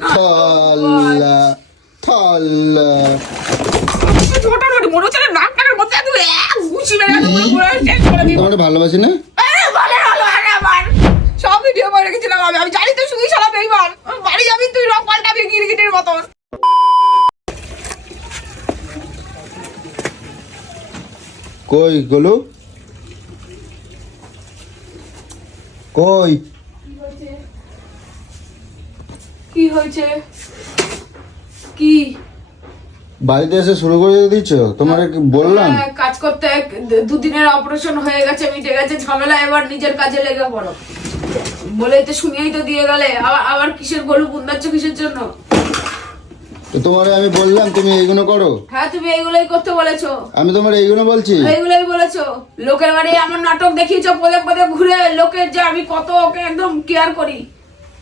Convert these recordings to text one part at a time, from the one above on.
থাল্লা থাল্লা ছোট ছোট মনে হচ্ছে নাক মধ্যে এক ঘুষি মেরে। তোমাকে ভালোবাসি না? আরে আমার। সব ভিডিও করে রেখেছিলাম আমি। আমি জানি তো শুধু সারা বেইমান। বাড়ি যাবি তুই রক পাল্টাবি গিরগিটির মতন কই গলু? কই? কি হয়েছে? কি? বাড়িতে এসে শুরু করে দিচ্ছ? তোমার বললাম? হ্যাঁ, কাজ করতে দুদিনের অপারেশন হয়ে গেছে মিটে গেছে ঝামেলা এবার নিজের কাজে লেগে পড়ো। বলেই তো শুনিয়েই তো দিয়ে গেলে আবার আবার কিসের গলু বুন্দাচ্ছ কিসের জন্য? তো তোমার আমি বললাম তুমি এইগুলো করো। হ্যাঁ তুমি এইগুলোই করতে বলেছ। আমি তোমার এইগুলো বলছি? এইগুলোই বলেছ। লোকের বাড়ি আমার নাটক দেখিয়েছো পদে পদে ঘুরে লোকের যে আমি কত ওকে একদম কেয়ার করি।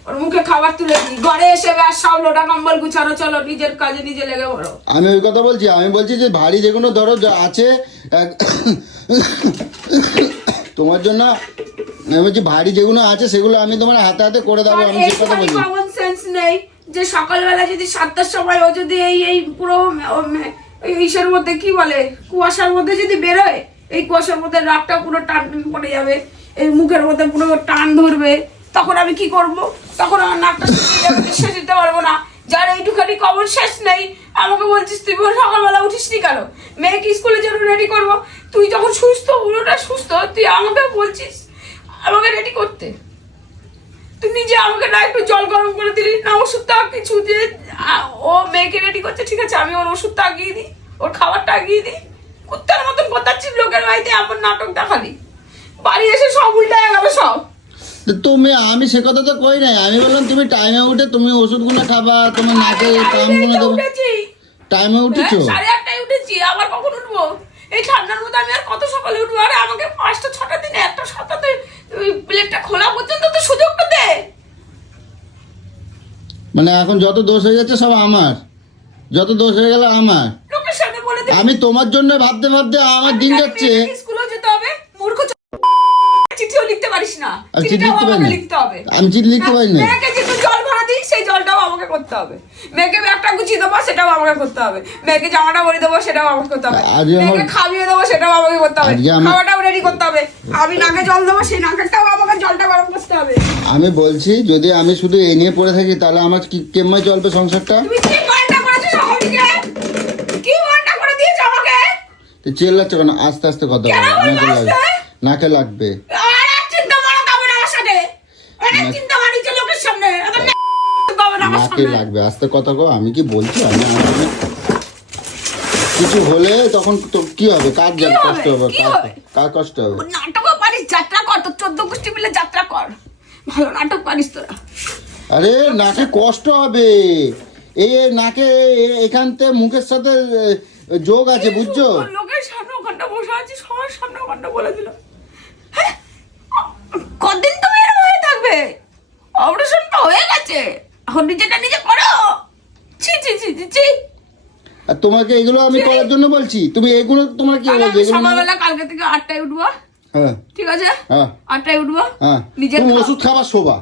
ওর মুখে খাবার তুলে দিই। ঘরে এসে ব্যাস সব লোটা কম্বল গুছানো চলো নিজের কাজে নিজে লেগে পড়ো। আমি ওই কথা বলছি আমি বলছি যে ভারী যেগুলো ধরো যা আছে এক- তোমার জন্য আমি বলছি ভারী যেগুলো আছে সেগুলো আমি তোমার হাতে হাতে করে দেবো আমি সে কথা বলছি কমন সেন্স নেই যে সকালবেলা যদি সাতটার সময় ও যদি এই এই পুরো ও মে- ইসের মধ্যে কি বলে কুয়াশার মধ্যে যদি বেরোয় এই কুয়াশার মধ্যে রাগটা পুরো টান পড়ে যাবে এই মুখের মধ্যে পুরো টান ধরবে। তখন আমি কি করব? তখন আমার নাকটা নিঃশ্বাস দিতে পারব না। যার এইটুখানি কবর শেষ নেই, আমাকে বলছিস, তুই বল সকালবেলা উঠিস নি কেন? মেয়েকে স্কুলে জন্য রেডি করব। তুই যখন সুস্থ, পুরোটা সুস্থ, তুই আমাকে বলছিস, আমাকে রেডি করতে। তুই নিজে আমাকে না একটু জল গরম করে দিলি, না ওষুধটা কিছু দিয়ে ও মেয়েকে রেডি করছে, ঠিক আছে, আমি ওর ওষুধটা আগিয়ে দিই, ওর খাবারটা আগিয়ে দিই। কুত্তার মতন কোথাচ্ছিস লোকের বাড়িতে আমার নাটক দেখালি? বাড়ি এসে সব উল্টা গেল সব। তুমি আমি সে কথা তো কই নাই। আমি বললাম তুমি টাইমে উঠে তুমি ওষুধগুলো খাবা তোমার নাকে কামগুলো দেবো। টাইমে উঠেছো? হ্যাঁ, সাড়ে আটটায় উঠেছি। আবার কখন উঠবো? এই ঠান্ডার মধ্যে আমি আর কত সকালে উঠবো? আরে আমাকে পাঁচটা ছটা দিনে একটা সাতটাতে প্লেটটা খোলা পর্যন্ত তো সুযোগটা দে মানে এখন যত দোষ হয়ে যাচ্ছে সব আমার। যত দোষ হয়ে গেল আমার। আমি তোমার জন্য ভাবতে ভাবতে আমার দিন যাচ্ছে স্কুলে যেতে হবে মূর্খ চ- চিঠিও লিখতে পারিস না। আর চিঠি লিখতে পারি আমাকে না? লিখতে হবে। আমি চিঠি লিখতে পারি না মেয়েকে যে জল ভরা দিস সেই জলটাও আমাকে করতে হবে। মেয়েকে ব্যাগটা গুছিয়ে দেবো সেটাও আমাকে করতে হবে। মেয়েকে জামাটা পরিয়ে দেবো সেটাও আমাকে করতে হবে। মেয়েকে খাইয়ে দেবো সেটাও আমাকে করতে হবে। খাওয়াটাও রেডি করতে হবে। আমি নাকে জল দেবো সেই নাকেরটাও আমাকে জলটা গরম করতে হবে। আমি বলছি যদি আমি শুধু এ নিয়ে পড়ে থাকি তাহলে আমার কি কেমন চলবে সংসারটা? তুমি কি ঘণ্টা করেছ সকালকে কি ঘণ্টা করে দিয়েছ আমাকে? চেল্লাচ্ছ কেন? আস্তে আস্তে কথা বলো। নাকে লাগবে? নাকে লাগবে আর এক চিন্তা মারা যাবে না আমার সাথে অনেক চিন্তা মারিছে লোকের সামনে এত না- নাকে সামনে লাগবে। আস্তে কথা কো আমি কি বলছি? আমি আমি- কিছু হলে তখন তো কি হবে? কার যাবে কষ্ট হবে? কার- কার কষ্ট হবে? নাটকও পারিস যাত্রা কর তোর চোদ্দ গোষ্ঠী মিলে যাত্রা কর। ভালো নাটক পারিস তোরা। আরে নাকে কষ্ট হবে। নাকে এ- এখান থেকে মুখের সাথে যোগ আছে বুঝছ? লোকের সামনে ওখানটা বসে আছি সবার সামনে ওখানটা বলে দিল। হ্যাঁ? কদিন তুমি এরকম হয়ে থাকবে? অপারেশন তো হয়ে গেছে। এখন নিজেটা নিজে করো। ছি ছি ছি ছি ছি। আর তোমাকে এগুলো আমি করার জন্য বলছি। তুমি এগুলো তোমার কি বলছো এগুলো সকালবেলা কালকে থেকে আটটায় উঠবো। হ্যাঁ। ঠিক আছে? হ্যাঁ। আটটায় উঠবো। হ্যাঁ। নিজের ওষুধ খাবার শোবা।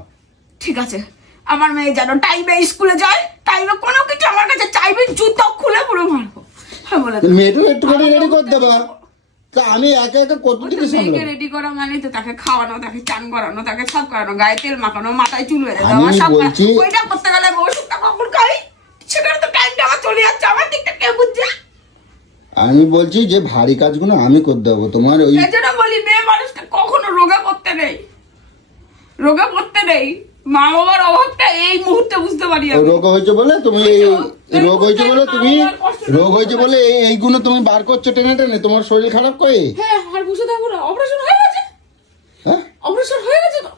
ঠিক আছে। আমার মেয়ে যেন টাইমে স্কুলে যায় টাইমে কোনো কিছু আমার কাছে চাইবে জুতো খুলে পুরো মারবো। হ্যাঁ বলে দাও। মেয়েটাও একটুখানি রেডি করে দেবা। তা আমি একা একা সামলাবো? রেডি করা মানে তো তাকে খাওয়ানো তাকে চান করানো তাকে সব করানো গায়ে তেল মাখানো মাথায় চুল বেঁধে দেওয়া সব ওইটা করতে গেলে আমি ওষুধটা কখন খাই? সেখানে তো টাইমটা আমার চলে যাচ্ছে আমার দিকটা কে বুঝছে? আমি বলছি যে ভারী কাজগুলো আমি করে দেবো তোমার ওই বলি মেয়ে মানুষকে কখনো রোগে পড়তে নেই। রোগে পড়তে নেই। মা বাবার অভাবটা এই মুহূর্তে বুঝতে পারি রোগ হয়েছে বলে তুমি এই- রোগ হয়েছে বলে তুমি রোগ হয়েছে বলে এই- এইগুলো তুমি বার করছ টেনে টেনে তোমার শরীর খারাপ করে হ্যাঁ আর বসে থাকব না। অপারেশন হয়ে গেছে। হ্যাঁ? অপারেশন হয়ে গেছে তো।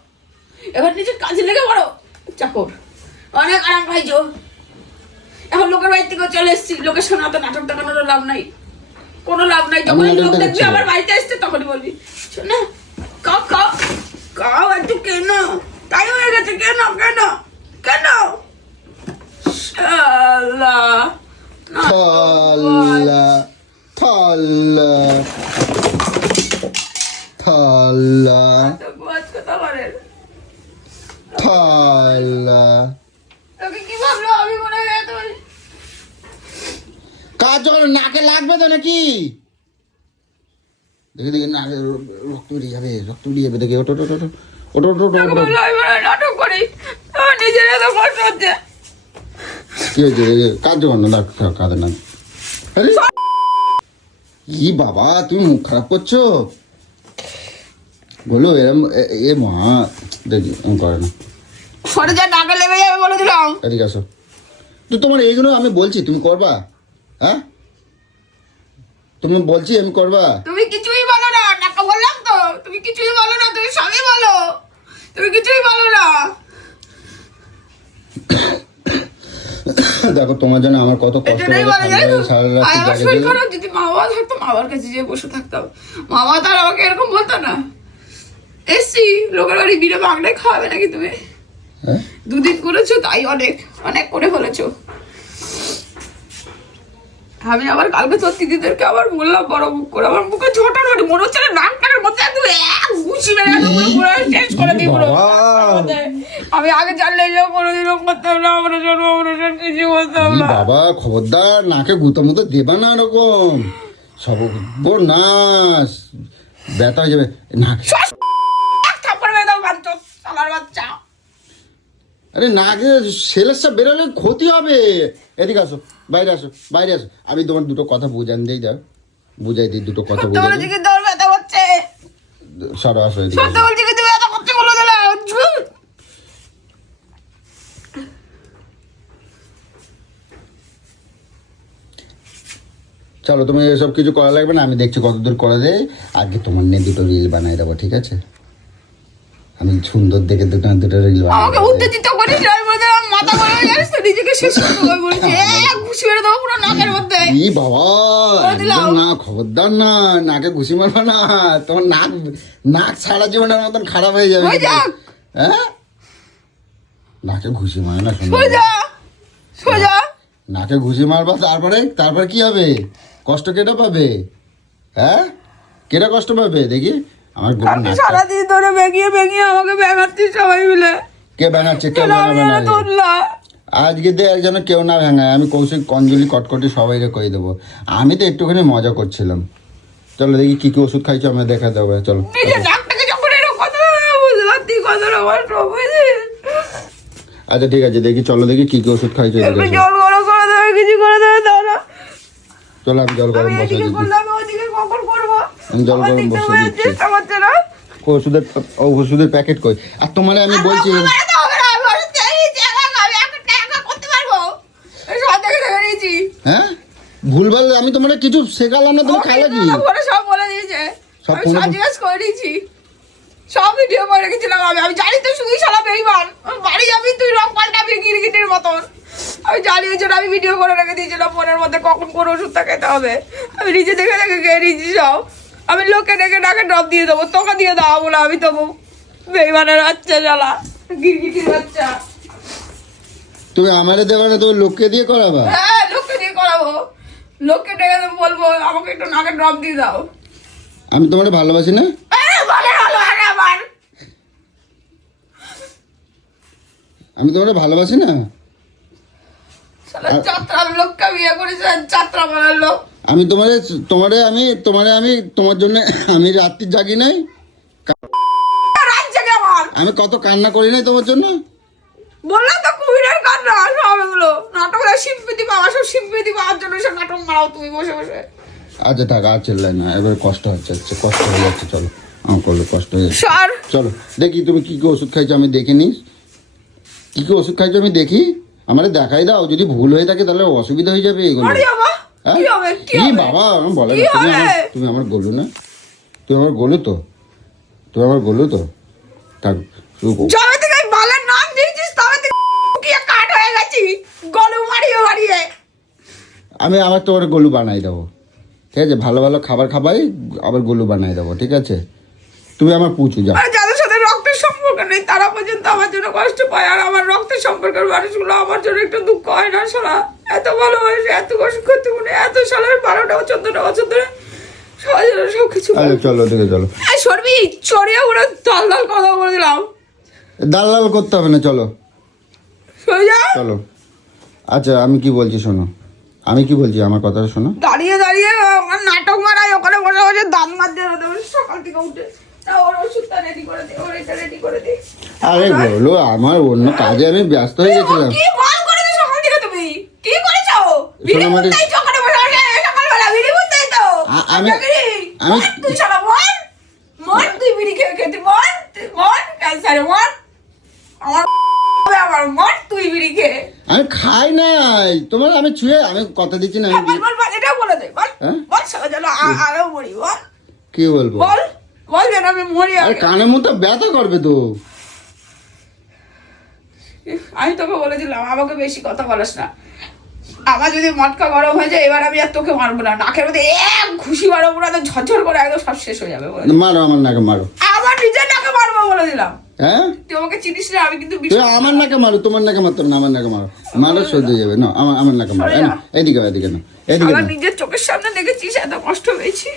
এবার নিজের কাজে লেগে পড়ো। চাকর। অনেক আরাম পাইছো। এখন লোকের বাড়ি থেকে চলে এসেছি। লোকের শোনা তো নাটক দেখানোর লাভ নাই। কোনো লাভ নাই। যখন লোক দেখবি। আমার বাড়িতে আসতে তখনই বলবি শোনা কাও কাও কাও একটু কেন তাই হয়ে গেছে কেন কেন কেন? কাজ নাকে লাগবে তো নাকি? দেখে দেখে নাকে রক্ত বেরিয়ে যাবে রক্ত বেরিয়ে যাবে দেখে ওটো ওটো ওটো ওটো ওটো ওটো ওটো বলল, আমি বলে নাটক করি। আমার নিজের এত কষ্ট হচ্ছে। কি হয়েছে কাজ যখন না ডাক্তার কাঁদে না। আরে! ই বাবা তুমি মুখ খারাপ করছ? বলো এরম এ- মা দেখি করে না। যা টাকা লেগে যাবে বলে দিলাম। এদিকে আসো। তো তোমার এইগুলো আমি বলছি তুমি করবা হ্যাঁ? তুমি বলছি আমি করবা। তুমি কিছুই বলো না টাকা বললাম তো তুমি কিছুই বলো না তুমি সবই বলো। তুমি কিছুই বলো না। দেখো তোমার জন্য আমার কত কষ্ট যদি মা বাবা থাকতো মা বাবার কাছে যেয়ে বসে থাকতাম। মা বাবা তার আমাকে এরকম বলতো না। এসছি লোকের বাড়ি বিড়ে বাংলায় খাওয়াবে নাকি তুমি? হ্যাঁ? দুদিন করেছ তাই অনেক অনেক করে ফেলেছো। আমি আবার কালকে তোর দিদিদেরকে আবার বললাম বড় মুখ করে। আমার মুখে ছোটার মানে মনে হচ্ছে না নাকটার মধ্যে একদম এক ঘুষি মেরে শেষ করে দিই পুরো। আমি আগে জানলে যে কোনোদিনও করতাম না অপারেশন অপারেশন কিছু করতাম না। বাবা খবরদার নাকে গুঁতো মুতো দেবা না এরকম সব নাশ ব্যথা হয়ে যাবে নাক এক থাপ্পড় মেরে দাও বাচ্চা শালার বাচ্চা আরে নাকে সেলের সব বেরোলে ক্ষতি হবে। এদিকে আসো বাইরে আসো বাইরে আসো। আমি তোমার দুটো কথা বুঝান দিই যাও বুঝাই দিই দুটো কথা বুঝাই দিই। কিন্তু ব্যথা হচ্ছে সরো আসো এদিকে ব্যথা বলে চলো তুমি এসব কিছু করা লাগবে না আমি দেখছি কত দূর করে দেয় আগে তোমার নিয়ে দুটো রিল বানাই দেবো ঠিক আছে? আমি সুন্দর দেখে দুটো দুটো রিল আমাকে উত্তেজিত করিস আমি বলে মাথা গরম হয়ে যাচ্ছে নিজেকে শেষ করে বলেছি এক ঘুষি মেরে দেবো পুরো নাকের মধ্যে। ই বাবা না খবরদার না নাকে ঘুষি মারবা না তোমার নাক নাক সারা জীবনের মতন খারাপ হয়ে যাবে হয়ে। হ্যাঁ? নাকে ঘুষি মারে না সোজা সোজা নাকে ঘুষি মারবা তারপরে তারপর কি হবে? কষ্ট কেটে পাবে? হ্যাঁ? কেটে কষ্ট পাবে? দেখি। আমার গরু নাকটা সারাদিন ধরে বেগিয়ে বেগিয়ে আমাকে ব্যাঙাচ্ছিস সবাই মিলে। কে কেউ কেন আমি না আজকে। দিয়ে যেন কেউ না ভাঙায়। আমি কৌশিক কঞ্জলি কটকটি সবাইকে কই দেবো। আমি তো একটুখানি মজা করছিলাম। চলো দেখি কি কি ওষুধ খাইছো আমি দেখা দেবো। চলো। বুঝিস আচ্ছা। ঠিক আছে দেখি চলো দেখি কি কি ওষুধ খাইছো। জল গরম করে দেবে কিছু করে দেবে চলো আমি জল গরম বসে দিচ্ছি আমি জল গরম বোঝার দিচ্ছি। করছে ওষুধের ও, ওষুধের প্যাকেট কই? আর তোমার আমি বলছি। হ্যাঁ? ভুলভাল আমি তোমার কিছু শেখালাম না তুমি খালে কি? সব বলে দিয়েছে। সব জিজ্ঞেস করে নিয়েছি। সব ভিডিও করে রেখেছিলাম আমি। আমি জানি তো শুধুই সারা বেইমান। বাড়ি যাবি তুই রং পাল্টাবি গিরগিটির মতন। আমি জানি ওই জন্য আমি ভিডিও করে রেখে দিয়েছিলাম ফোনের মধ্যে কখন কোন ওষুধটা খেতে হবে। আমি নিজে দেখে দেখে খেয়ে নিয়েছি সব। আমি লোকে ডেকে ডাকে ড্রপ দিয়ে দেবো তোকে দিয়ে দাও বলে আমি দেবো। বেইমানের বাচ্চা জ্বালা গিরগিটির বাচ্চা। তুমি আমারে দেবে না তুমি লোককে দিয়ে করাবা? হ্যাঁ লোককে দিয়ে করাবো। লোককে ডেকে দেবো বলব আমাকে একটু নাকে ড্রপ দিয়ে দাও। আমি তোমার ভালোবাসি না? আরে বলে ভালো আগে আমার। আমি তোমার ভালোবাসি না শালা যাত্রার লোককে বিয়ে করেছে আর যাত্রা বলার লোক আমি তোমারে তোমারে আমি তোমারে আমি তোমার জন্য আমি রাত্রি জাগি নাই। আমি কত কান্না করি নাই তোমার জন্য? বললাম তো কুমিরের কান্না সব এগুলো নাটকের সিম্পিতি পাওয়া সব সিম্পিতি পাওয়ার জন্য সব নাটক মারাও তুমি বসে বসে। আচ্ছা থাক আর চিল্লাই না। এবার কষ্ট হচ্ছে কষ্ট হয়ে যাচ্ছে চলো। আমার করলে কষ্ট হয়ে যাচ্ছে। চলো দেখি তুমি কি কি ওষুধ খাইছো আমি দেখে নিস কি কি ওষুধ খাইছো আমি দেখি। আমারে দেখাই দাও যদি ভুল হয়ে থাকে তাহলে অসুবিধা হয়ে যাবে এগুলো। বাবা হ্যাঁ? কি বাবা আমার বলে তুমি আমার গলু না? তুমি আমার গলু তো? তুমি আমার গলু তো? থাক আমি আবার তোমার গলু বানাই দেবো। ঠিক আছে? ভালো ভালো খাবার খাবাই আবার গলু বানাই দেবো ঠিক আছে? তুমি আমার পুচু যাও আর যাদের সাথে রক্তের সম্পর্ক নেই তারা পর্যন্ত আমার জন্য কষ্ট পায় আর আমার রক্তের সম্পর্কের মানুষগুলো আমার জন্য একটু দুঃখ হয় না সারা এত ভালো ভালোবাসে এত কষ্ট করতে মনে এত সালের বারোটা চোদ্দটা বছর ধরে সব কিছু চলো চলো। সরবি চড়িয়ে দল কথা বলে দিলাম। দালাল করতে হবে না চলো। আচ্ছা আমি কি বলছি শোনো? আমি কি বলছি? আমার কথাটা শোনো। দাঁড়িয়ে দাঁড়িয়ে নাটক মারায় ওখানে বসে বসে দাঁত মারতে সকাল থেকে উঠে আরে বলো আমার অন্য কাজে আমি ব্যস্ত হয়ে গেছিলাম। আমি- আমি আমি- খাই নাই। তোমার আমি ছুঁয়ে আমি কথা দিচ্ছি না কি বলব? বল বল আমি মরি আরে। কানের ব্যথা করবে তো। আমি তোকে বলেছিলাম আমাকে বেশি কথা বলিস না। আমার যদি মটকা গরম হয়ে যায় এবার আমি আর তোকে মারবো না। নাকের মধ্যে এক ঘুষি না তো ঝরঝর করে একদম সব শেষ হয়ে যাবে মারো আমার নাকে মারো। আমার নিজের নাকে মারবো বলে দিলাম। হ্যাঁ? তুই আমাকে চিনিস না আমি কিন্তু আমার নাকে মারো তোমার নাকে মারতো না আমার নাকে মারো। মারো সহ্য হয়ে যাবে। না আমার আমার নাকে মারো। এদিকে এদিকে না এদিকে নিজের চোখের সামনে দেখেছিস এত কষ্ট পেয়েছি?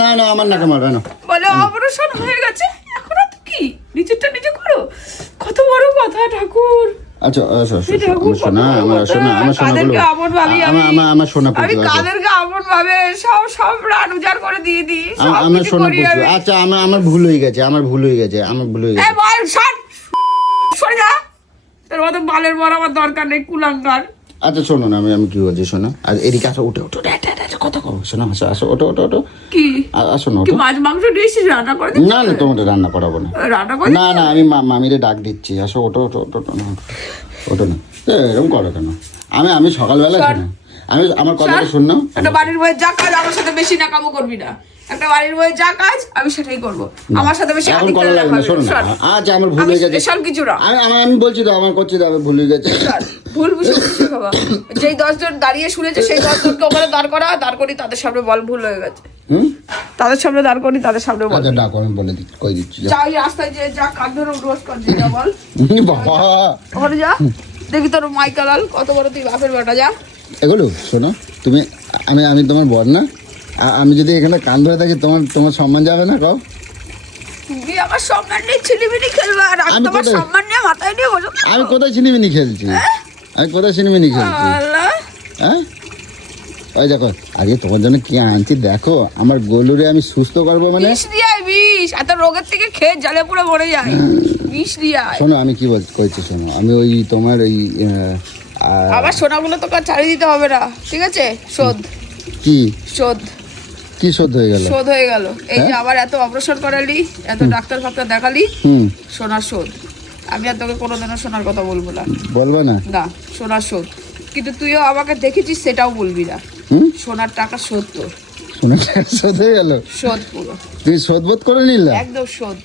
না না আমার নাকে মারো না বলে অপারেশন হয়ে গেছে? এখন আর কি? নিজেরটা নিজে করো। কত বড় কথা ঠাকুর। আচ্ছা শোনা আমার শোনা আমার শোনা আমার আমার আমার শোনা আমি কাদেরকে ভাবে সব সব প্রাণ উজাড় করে দিয়ে দিই আমার কিছু শোনা পুজো আচ্ছা আমার আমার ভুল হয়ে গেছে আমার ভুল হয়ে গেছে আমার ভুল হয়ে গেছে। বল সর। সরে যা। তোর মতো বালের বড় আমার দরকার নেই কুলাঙ্গার। আচ্ছা শোনো না আমি আমি কি বলছি শোনো। আর এদিকে আসো ওঠো ওঠো এটা এটা এটা কথা কও শোনো আসো আসো ওঠো ওঠো ওঠো। কি? আসো না মাছ মাংস দিয়েছিস রান্না করে না না তোমাদের রান্না করাবো না। রান্না করে না না আমি মামিরে ডাক দিচ্ছি। আসো ওঠো ওঠো ওঠো ওঠো না ওঠো না। এরকম করো কেন? আমি আমি সকালবেলা। শোনো। আমি আমার কথাটা শুন। না বাড়ির বইয়ের যা কাজ আমার সাথে বেশি না কামো করবি না। একটা বাড়ির বইয়ের যা কাজ আমি সেটাই করব। আমার সাথে বেশি এখন করে লাগবে না দেখাবি না। না আচ্ছা আমার ভুল হয়ে গেছে। স্পেশাল কিছু না আমি আমি- বলছি তো আমার করছি তো আমি ভুল হয়ে গেছে। ভুল বুঝে বুঝছি বাবা। যেই দশজন দাঁড়িয়ে শুনেছে সেই দশজনকে ওখানে দাঁড় করা দাঁড় করি তাদের সামনে বল ভুল হয়ে গেছে। হুম? তাদের সামনে দাঁড় করি তাদের সামনে বল। আচ্ছা ডাকো আমি বলে দিচ্ছি কই দিচ্ছি যা। ওই রাস্তায় যে যা কাঁধ ধরে রোজ করছে যা বল। বাবা। ওখানে যা দেখি তোর মাইকালাল কত বড় তুই বাপের বেটা যা। এগুলো শোনো তুমি আমি আমি তোমার বর না? আমি যদি এখানে কান ধরে থাকি তোমার তোমার সম্মান যাবে না তুমি আমার সম্মান নিয়ে ছিলিমিনি খেলবে আর আমি তোমার সম্মান নিয়ে মাথায় নিয়ে বসে। আমি কোথায় সিনেমিনি খেলছি? আমি কোথায় সিনেমিনি খেলছি? হ্যাঁ? ওই দেখো আগে তোমার জন্য কি আনছি দেখো আমার গোলুরে আমি সুস্থ করব মানে? বিষ দিয়ে বিষ। এত রোগের থেকে খেয়ে জলে পুরো মরে যায়। বিষ দিয়ে শোনো আমি কি বলছি কইছি শোনো আমি ওই তোমার ওই আবার সোনাগুলো তোকে ছাড়িয়ে দিতে হবে না ঠিক আছে? শোধ। কি? শোধ। কি শোধ হয়ে গেল? শোধ হয়ে গেল। এই যে হ্যাঁ? আবার এত অপারেশন করালি এত ডাক্তার ফাক্তার দেখালি হুম। সোনার শোধ। আমি আর তোকে কোনোদিনও সোনার কথা বলব না। বলবে না? না সোনার শোধ। কিন্তু তুইও আমাকে দেখেছিস সেটাও বলবি না। হুম? সোনার টাকা শোধ তোর। শোনো শোধ হয়ে গেল? শোধ পুরো। তুমি শোধবোধ করে নিলা? একদম শোধ।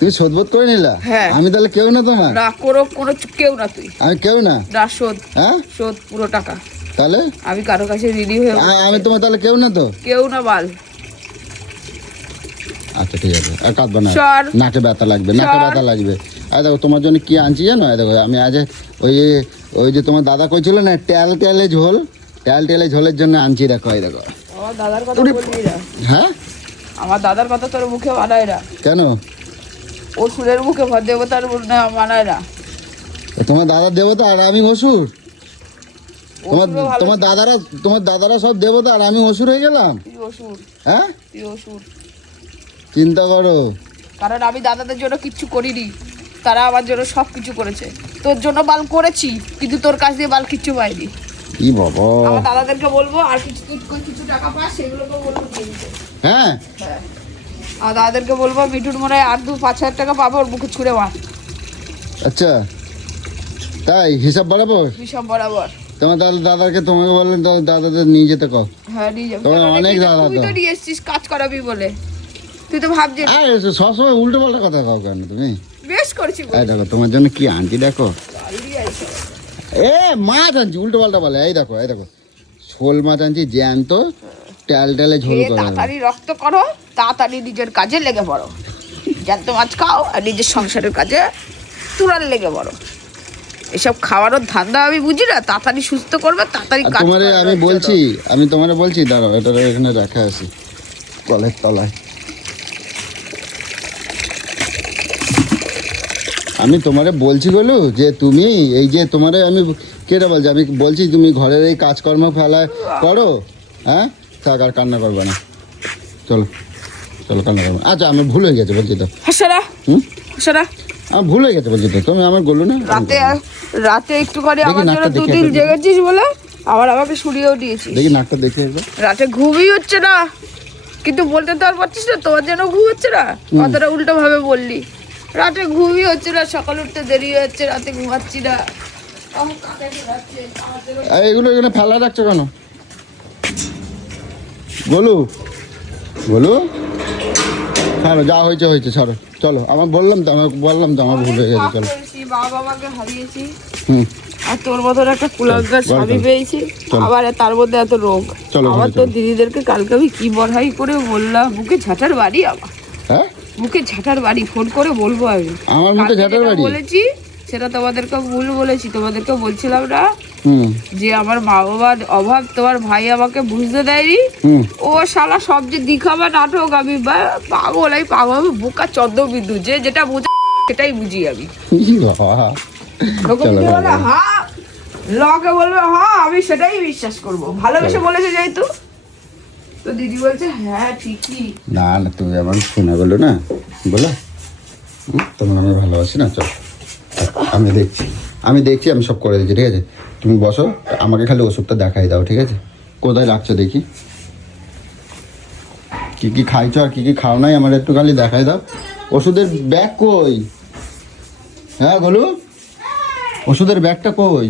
তুমি শোধবোধ করে নিলা? হ্যাঁ। আমি তাহলে কেউ না তোমার? না কোনো কোনো কেউ না তুই। আমি কেউ না? না শোধ। হ্যাঁ? শোধ পুরো টাকা। তাহলে? আমি কারও কাছে রেডি হয়ে আমি তোমার তাহলে কেউ না তো? কেউ না বাল। আচ্ছা ঠিক আছে। আর কাঁদবে না। নাকে ব্যথা লাগবে নাকে ব্যথা লাগবে। আর দেখো তোমার জন্য কি আনছি জানো? দেখো আমি আজ ওই ওই যে তোমার দাদা কইছিল না টেল টেলে ঝোল? টেল টেলে ঝোলের জন্য আনছি দেখো এই দেখো। আমার দাদার কথা হ্যাঁ? আমার দাদার কথা তোর মুখে মানায় না। কেন? ও সুরের মুখে ভর দেবতার মানায় না। তোমার দাদা দেবতা আর আমি অসুর? তোমার তোমার দাদারা তোমার দাদারা সব দেবতা আর আমি অসুর হয়ে গেলাম? হ্যাঁ? চিন্তা করো। কারণ আমি দাদাদের জন্য কিচ্ছু করিনি। তারা আমার জন্য সব কিছু করেছে। তোর জন্য বাল করেছি কিন্তু তোর কাছ দিয়ে বাল কিচ্ছু পাইনি। কি বাবা? আমার দাদাদেরকে বলব আর কিছু কিছু- কিছু টাকা পাস সেগুলোকে বলব হ্যাঁ? হ্যাঁ। আর দাদাদেরকে বলব মিঠুর মনে আর দু পাঁচ হাজার টাকা পাবো ওর মুখে ছুঁড়ে মার। আচ্ছা। তাই হিসাব বরাবর? হিসাব বরাবর। তোমার দাদা দাদাকে তোমাকে বললেন তো দাদাদের নিয়ে যেতে কও। হ্যাঁ নিয়ে যাব তোমার অনেক দাদা তুই তো। নিয়ে এসছিস কাজ করাবি বলে। তুই তো ভাবছিস আর সবসময় উল্টো পাল্টা কথা কও কেন তুমি? বেশ করছি এই দেখো তোমার জন্য কি আনছি দেখো। এ মাছ আনছি উল্টো পাল্টা বলে। এই দেখো এই দেখো। শোল মাছ আনছি জ্যান্ত টাল টালে ঝোল করা। তাড়াতাড়ি রক্ত করো তাড়াতাড়ি নিজের কাজে লেগে পড়ো। জ্যান্ত মাছ খাও আর নিজের সংসারের কাজে তুরার লেগে পড়ো। এসব খাওয়ারও ধান্দা আমি বুঝি না তাড়াতাড়ি সুস্থ করবে তাড়াতাড়ি কাজ তোমারে আমি বলছি আমি তোমারে বলছি দাঁড়াও এটা এখানে রাখা আছি কলের তলায়। আমি তোমারে বলছি বলু যে তুমি এই যে তোমারে আমি কেটে বলছি আমি বলছি তুমি ঘরের এই কাজকর্ম ফেলা করো হ্যাঁ? থাক আর কান্না করবে না। চলো চলো কান্না করবে আচ্ছা আমি ভুল হয়ে গেছে বলছি তো। হাসারা হুম? হাসারা। আমার ভুল গেছে বলছি তো। তুমি আমার বলল না? রাতে রাতে একটুখানি দেখি আমার জন্য দেখে দুদিন জেগেছিস বলে আবার আমাকে শুনিয়েও দিয়েছিস। দেখি নাকটা দেখে একবার। রাতে ঘুমই হচ্ছে না। কিন্তু বলতে তো আর পারছিস না তোমার যেন ঘুম হচ্ছে না। কথাটা উল্টো ভাবে বললি। রাতে ঘুমই হচ্ছে না সকাল উঠতে দেরি হচ্ছে রাতে ঘুমাচ্ছি না। এগুলো এখানে ফেলা রাখছো কেন? বলু বলু ছাড়ো যা হয়েছে হয়েছে ছাড়ো চলো আমার বললাম তো আমার বললাম তো আমার ভুল হয়ে গেছে চলো। বাবা বাবাকে হারিয়েছি। হুম। আর তোর মতন একটা কুলাঙ্গার চল, স্বামী পেয়েছি। আবার তার মধ্যে এত রোগ। আবার তোর দিদিদেরকে কালকে আমি কি বড়াই করে বললাম বুকে ঝাঁটার বাড়ি আমার। হ্যাঁ? বুকে ঝাঁটার বাড়ি ফোন করে বলব আমি। আমার মুখে ঝাঁটার বাড়ি? বলেছি সেটা তোমাদেরকে ভুল বলেছি তোমাদেরকে বলছিলাম না যে আমার মা বাবার অভাব তোমার ভাই আমাকে বুঝতে দেয়নি। ও শালা সব যে দিখাবা নাটক আমি পাগল আমি পাগল আমি বোকা চন্দ্রবিন্দু যে যেটা বুঝে সেটাই বুঝি আমি। হ্যাঁ লকে বলবে হ্যাঁ আমি সেটাই বিশ্বাস করব। ভালোবেসে বলেছে যেহেতু। তো দিদি বলছে হ্যাঁ ঠিকই। না না তুমি আমার শোনা বলো না। বলো। তোমার আমি ভালোবাসি না চল। আমি দেখছি। আমি দেখছি, আমি সব করে দিচ্ছি, ঠিক আছে? তুমি বসো, আমাকে খালি ওষুধটা দেখাই দাও, ঠিক আছে? কোথায় রাখছো দেখি? কি কি খাইছো আর কি কি খাও নাই আমার একটু খালি দেখাই দাও। ওষুধের ব্যাগ কই? হ্যাঁ বলো ওষুধের ব্যাগটা কই?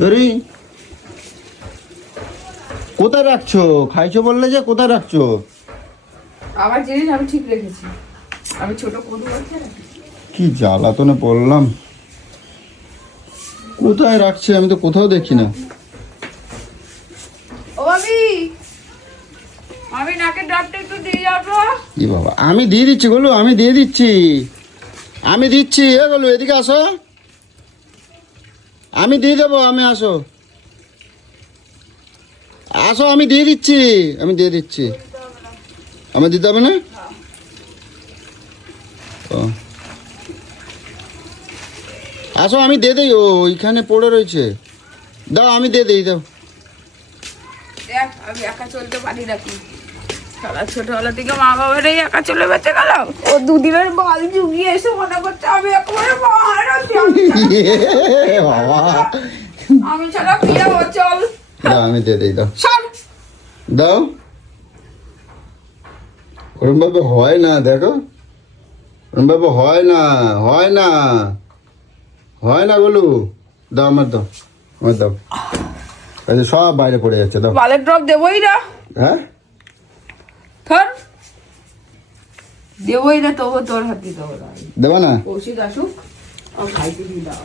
ধরি। কোথায় রাখছো? খাইছো বললে যে কোথায় রাখছো? আমার জিনিস আমি ঠিক রেখেছি। আমি ছোট কদু আছে? কি। জ্বালাতনে পড়লাম। কোথায় রাখছে? আমি তো কোথাও দেখি না। আমি নাকের ডাবটা একটু দিয়ে যাও তো। কি বাবা আমি দিয়ে দিচ্ছি বলো আমি দিয়ে দিচ্ছি। আমি দিচ্ছি এ বলো এদিকে আসো। আমি দিয়ে দেবো আমি আসো। আসো আমি দিয়ে দিচ্ছি আমি দিয়ে দিচ্ছি। আমার দিতে হবে না? ও আসো আমি দিয়ে দিই। ও ওইখানে পড়ে রয়েছে। দাও আমি দিয়ে দিই দাও। দেখ আমি একা চলতে পারি নাকি? সারা ছোটবেলা থেকে মা বাবারাই একা চলে বেঁচে গেল। ও দুদিনের বাল জুগিয়ে এসে মনে করছে আমি একেবারে মহারথী আমি ছাড়া- বাবা। আমি ছাড়া বিয়ে চল। দাও আমি দিয়ে দিই দাও। দাও। ওরম ভাবে হয় না দেখো। ভাবে হয় না হয় না। হয় না বলু। দাও আমার দাও আমার দাও। আচ্ছা সব বাইরে পড়ে যাচ্ছে দাও। বালের ড্রপ দেবই না। হ্যাঁ? ধর। দেবই না তবু তোর হাতে দেবো না। দেবো না? কৌশিক আসুক আর ভাইকে দিয়ে দাও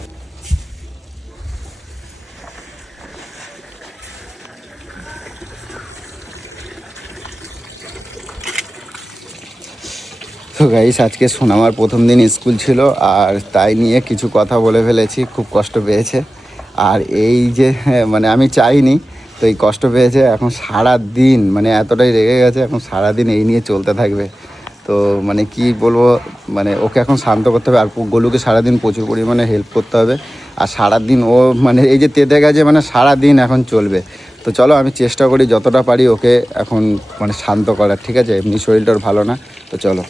তো গাইস আজকে সোনামার প্রথম দিন স্কুল ছিল আর তাই নিয়ে কিছু কথা বলে ফেলেছি খুব কষ্ট পেয়েছে। আর এই যে হ্যাঁ, মানে আমি চাইনি তো এই কষ্ট পেয়েছে এখন সারা দিন মানে এতটাই রেগে গেছে এখন সারা দিন এই নিয়ে চলতে থাকবে। তো মানে কি বলব মানে ওকে এখন শান্ত করতে হবে আর গোলুকে সারাদিন প্রচুর পরিমাণে হেল্প করতে হবে। আর সারাদিন ও মানে এই যে তেতে গেছে মানে সারা দিন এখন চলবে। তো চলো আমি চেষ্টা করি যতটা পারি ওকে এখন মানে শান্ত করার ঠিক আছে? এমনি শরীরটা ভালো না তো চলো।